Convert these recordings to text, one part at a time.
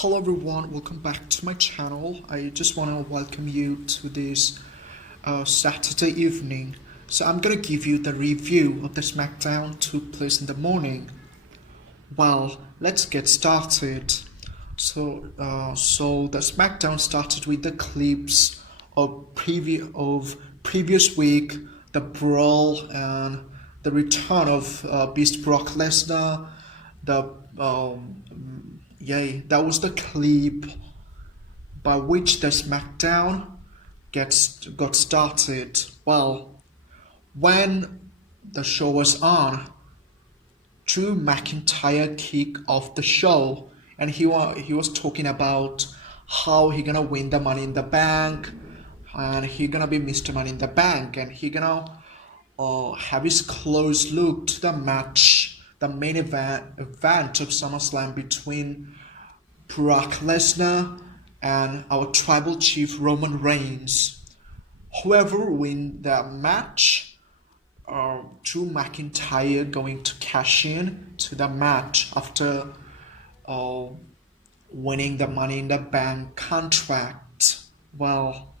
Hello everyone, welcome back to my channel. I just want to welcome you to this Saturday evening. So I'm gonna give you the review of the Smackdown took place in the morning. Well, let's get started. So the Smackdown started with the clips of previous week, the brawl and the return of Beast Brock Lesnar. That was the clip by which the Smackdown got started. Well, when the show was on, Drew McIntyre kicked off the show, and he was talking about how he gonna win the Money in the Bank, and he gonna be Mr. Money in the Bank, and he gonna have his close look to the match, the main event of SummerSlam between Brock Lesnar and our tribal chief Roman Reigns. Whoever win that match, Drew McIntyre going to cash in to the match after winning the Money in the Bank contract. Well,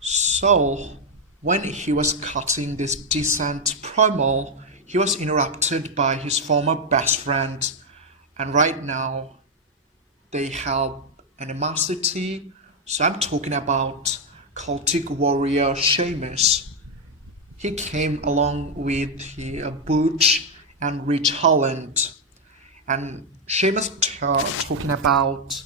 so when he was cutting this decent promo, he was interrupted by his former best friend, and right now they have animosity. So I'm talking about Celtic Warrior Sheamus. He came along with Butch and Rich Holland, and Sheamus talking about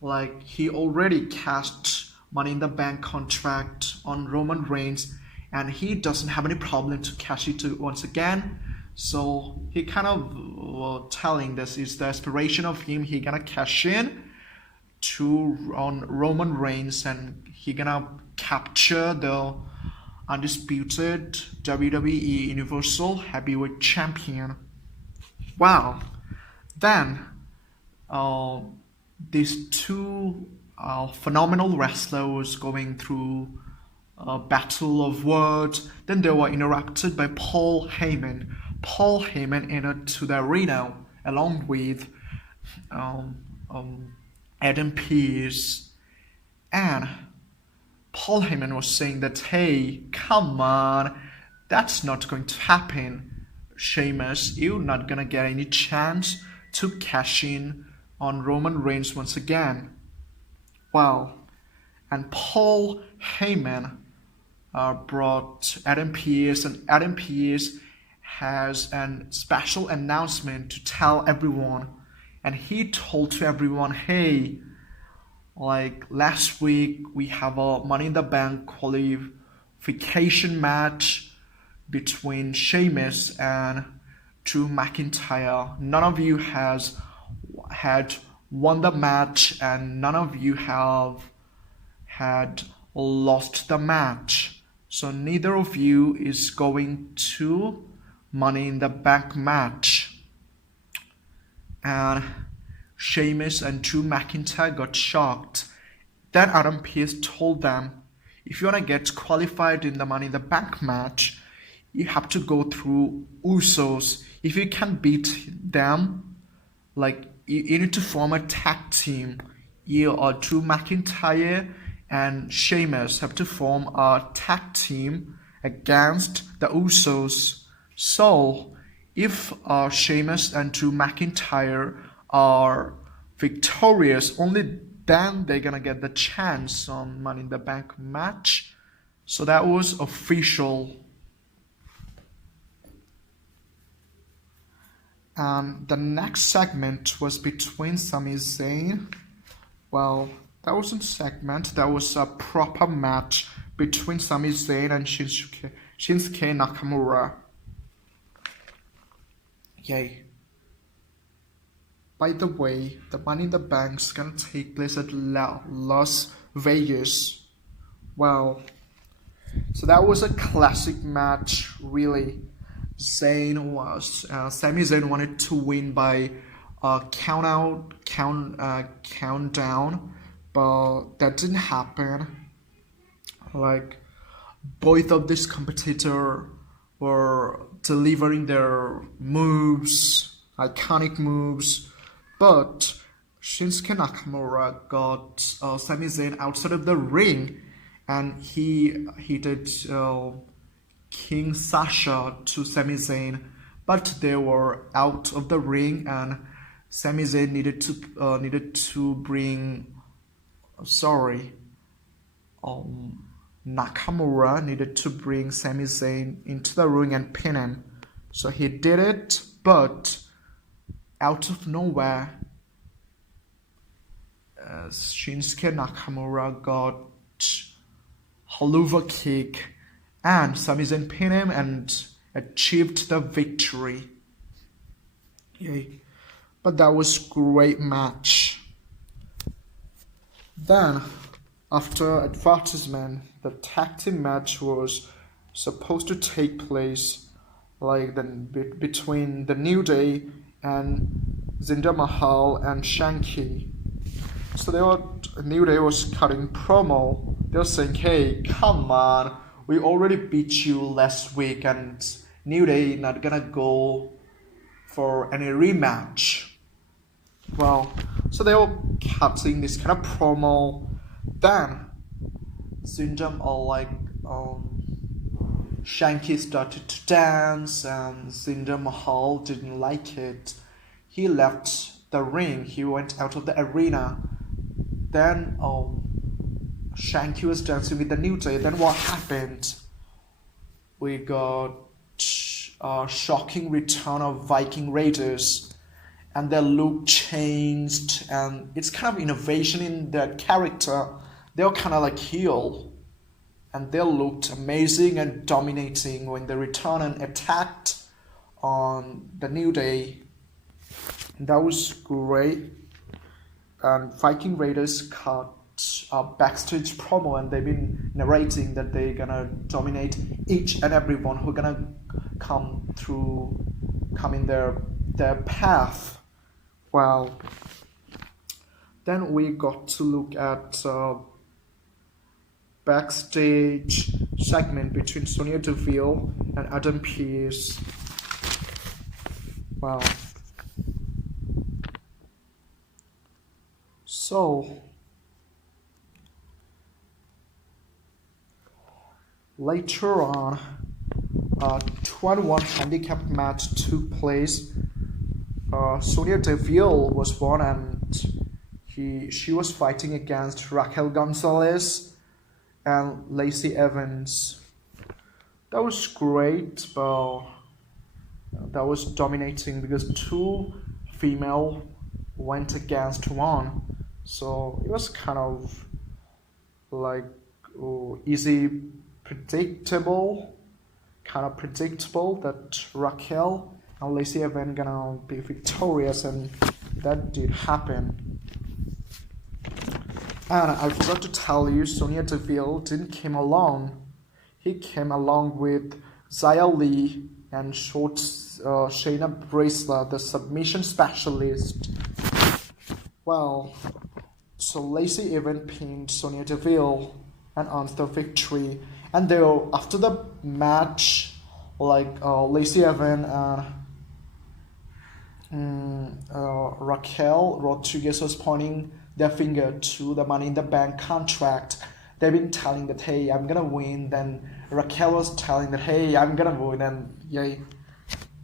like he already cashed Money in the Bank contract on Roman Reigns, and he doesn't have any problem to cash it once again. So he kind of telling this is the aspiration of him. He gonna cash in on Roman Reigns, and he gonna capture the undisputed WWE Universal Heavyweight Champion. Wow. Then these two phenomenal wrestlers going through a battle of words. Then they were interrupted by Paul Heyman. Paul Heyman entered to the arena along with Adam Pearce, and Paul Heyman was saying that, hey, come on, that's not going to happen. Sheamus, you're not gonna get any chance to cash in on Roman Reigns once again. Wow. And Paul Heyman brought Adam Pearce, and Adam Pearce has a special announcement to tell everyone. And he told to everyone, hey, like last week we have a Money in the Bank qualification match between Sheamus and Drew McIntyre. None of you had won the match, and none of you had lost the match. So neither of you is going to Money in the Bank match. And Sheamus and Drew McIntyre got shocked. Then Adam Pearce told them, if you want to get qualified in the Money in the Bank match, you have to go through Usos. If you can beat them, like you need to form a tag team. You or Drew McIntyre and Sheamus have to form a tag team against the Usos. So if Sheamus and Drew McIntyre are victorious, only then they're gonna get the chance on Money in the Bank match. So that was official. And the next segment was between Sami Zayn. Well, that wasn't a segment, that was a proper match between Sami Zayn and Shinsuke Nakamura. Yay. By the way, the Money in the Bank is gonna take place at Las Vegas. Well, so that was a classic match, really. Sami Zayn wanted to win by countdown, but that didn't happen. Like both of these competitors were delivering their moves, iconic moves, but Shinsuke Nakamura got Sami Zayn outside of the ring, and he did King Sasha to Sami Zayn, but they were out of the ring, and Sami Zayn needed to bring Nakamura needed to bring Sami Zayn into the ring and pin him. So he did it, but out of nowhere, Shinsuke Nakamura got Haluva kick, and Sami Zayn pinned him and achieved the victory. Yay. But that was great match. Then, after advertisement, the tag team match was supposed to take place between the New Day and Jinder Mahal and Shanky. So New Day was cutting promo. They were saying, "Hey, come on, we already beat you last week, and New Day not gonna go for any rematch." Well, so they were cutting this kind of promo. Then Shanky started to dance, and Jinder Mahal didn't like it. He left the ring. He went out of the arena. Then Shanky was dancing with the New Day. Then what happened? We got a shocking return of Viking Raiders, and their look changed, and it's kind of innovation in their character. They were kind of like heel, and they looked amazing and dominating when they returned and attacked on the New Day. That was great. And Viking Raiders cut a backstage promo, and they've been narrating that they're gonna dominate each and everyone who's gonna come in their path. Well, then we got to look at backstage segment between Sonya Deville and Adam Pearce. Wow. So later on, a 2-on-1 handicap match took place. Sonya Deville was won, and she was fighting against Raquel Gonzalez and Lacey Evans. That was great, but that was dominating because two female went against one. So it was kind of easy, predictable that Raquel and Lacey Evans gonna be victorious, and that did happen. And I forgot to tell you, Sonya Deville didn't come alone. He came along with Xia Li and Shayna Baszler, the submission specialist. Well, so Lacey Evans pinned Sonya Deville and earned the victory. And after the match, Lacey Evans and Raquel Rodriguez was pointing their finger to the Money in the Bank contract. They've been telling that, hey, I'm gonna win. Then Raquel was telling that, hey, I'm gonna win. And yay,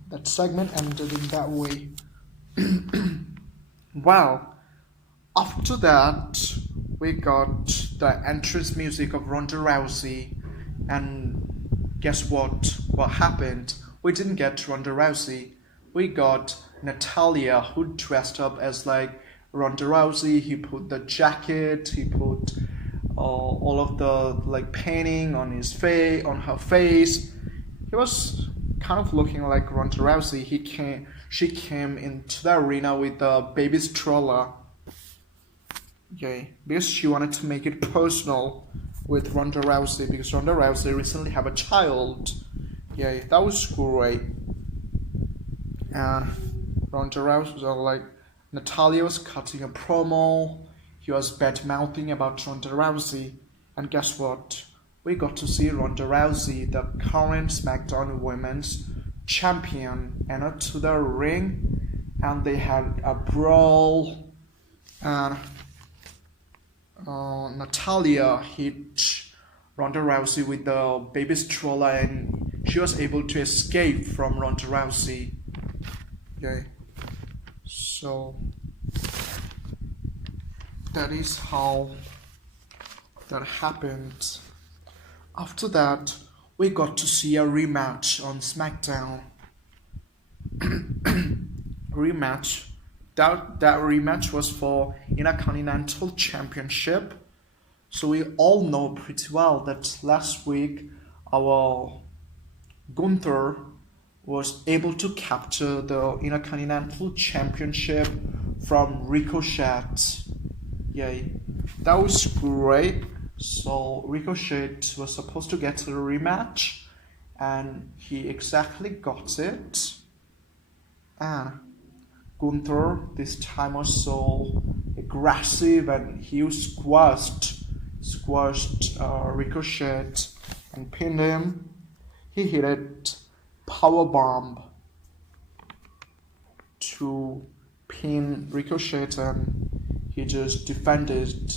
that segment ended in that way. Well, after that, we got the entrance music of Ronda Rousey. And guess what? What happened? We didn't get Ronda Rousey. We got Natalia, who dressed up as Ronda Rousey. He put the jacket, he put all of the painting on her face. He was kind of looking like Ronda Rousey. She came into the arena with a baby stroller. Yay, because she wanted to make it personal with Ronda Rousey, because Ronda Rousey recently have a child. Yay, that was great. And Ronda Rousey, Natalia was cutting a promo. He was bad-mouthing about Ronda Rousey. And guess what? We got to see Ronda Rousey, the current Smackdown Women's Champion, enter to the ring, and they had a brawl. And Natalia hit Ronda Rousey with the baby stroller, and she was able to escape from Ronda Rousey. Okay, so that is how that happened. After that, we got to see a rematch on Smackdown. Rematch. That rematch was for Intercontinental Championship. So we all know pretty well that last week our Gunther was able to capture the Intercontinental Championship from Ricochet. Yay, that was great. So Ricochet was supposed to get a rematch, and he exactly got it. And Gunther this time was so aggressive, and he squashed Ricochet and pinned him. He hit it powerbomb to pin Ricochet, and he just defended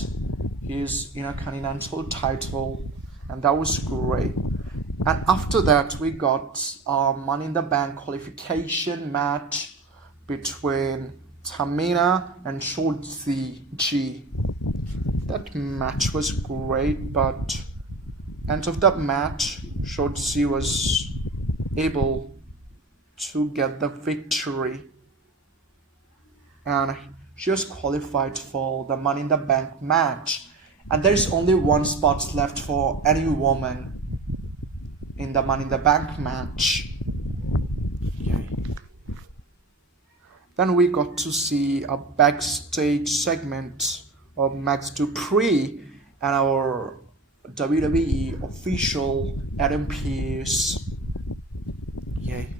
his Intercontinental title, and that was great. And after that, we got a Money in the Bank qualification match between Tamina and Shotzi G. That match was great, but end of that match, Shotzi was able to get the victory, and she was qualified for the Money in the Bank match. And there is only one spot left for any woman in the Money in the Bank match. Yay. Then we got to see a backstage segment of Max Dupree and our WWE official Adam Pearce. Yay.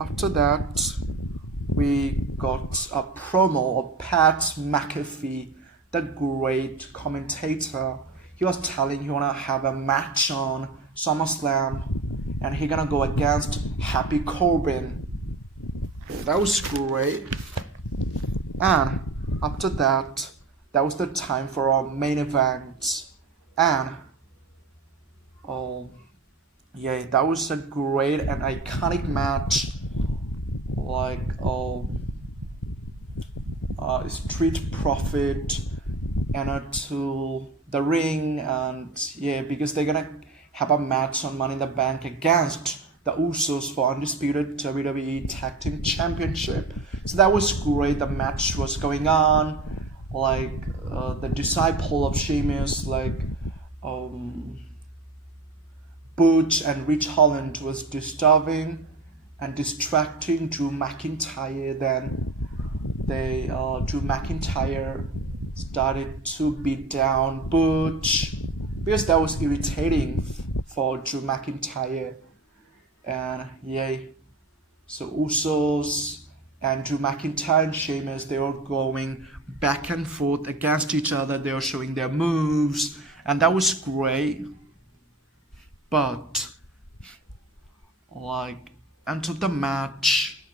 After that, we got a promo of Pat McAfee, the great commentator. He was telling he wanna have a match on SummerSlam, and he gonna go against Happy Corbin. That was great. And after that, that was the time for our main event. And yeah, that was a great and iconic match. Like Street Profit entered to the ring, and yeah, because they're gonna have a match on Money in the Bank against the Usos for undisputed WWE Tag Team Championship. So that was great. The match was going on, like the disciple of Sheamus, like Butch and Rich Holland was disturbing and distracting Drew McIntyre. Then Drew McIntyre started to beat down Butch because that was irritating for Drew McIntyre. And yay, so Usos and Drew McIntyre and Sheamus, they were going back and forth against each other. They were showing their moves, and that was great. But like until the match,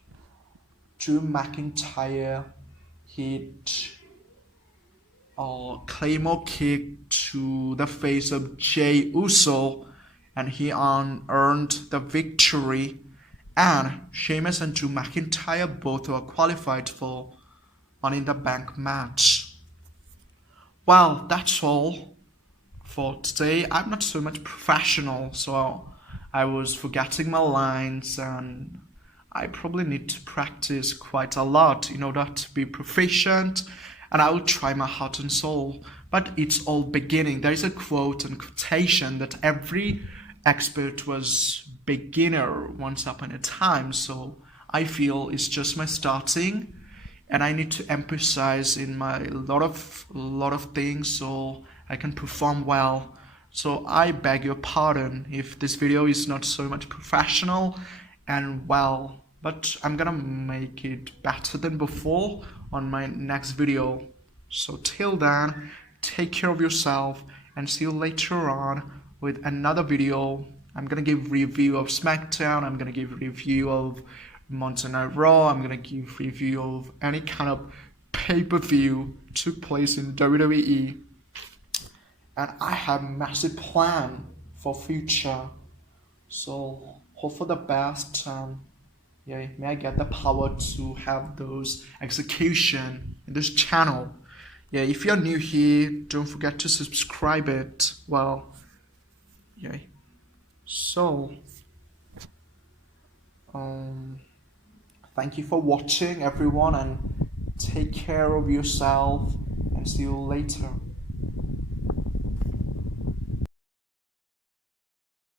Drew McIntyre hit a Claymore kick to the face of Jey Uso, and he earned the victory. And Sheamus and Drew McIntyre both were qualified for Money in the Bank match. Well, that's all for today. I'm not so much professional, so I was forgetting my lines, and I probably need to practice quite a lot in order to be proficient, and I will try my heart and soul. But it's all beginning. There is a quote and quotation that every expert was beginner once upon a time, so I feel it's just my starting, and I need to emphasize in my lot of things so I can perform well. So I beg your pardon if this video is not so much professional and well, but I'm gonna make it better than before on my next video. So till then, take care of yourself, and see you later on with another video. I'm gonna give review of Smackdown, I'm gonna give review of Monday Night Raw, I'm gonna give review of any kind of pay-per-view took place in WWE, and I have massive plan for future. So hope for the best. Yeah, may I get the power to have those execution in this channel. Yeah, if you're new here, don't forget to subscribe it. Well, yeah. So, thank you for watching, everyone, and take care of yourself, and see you later.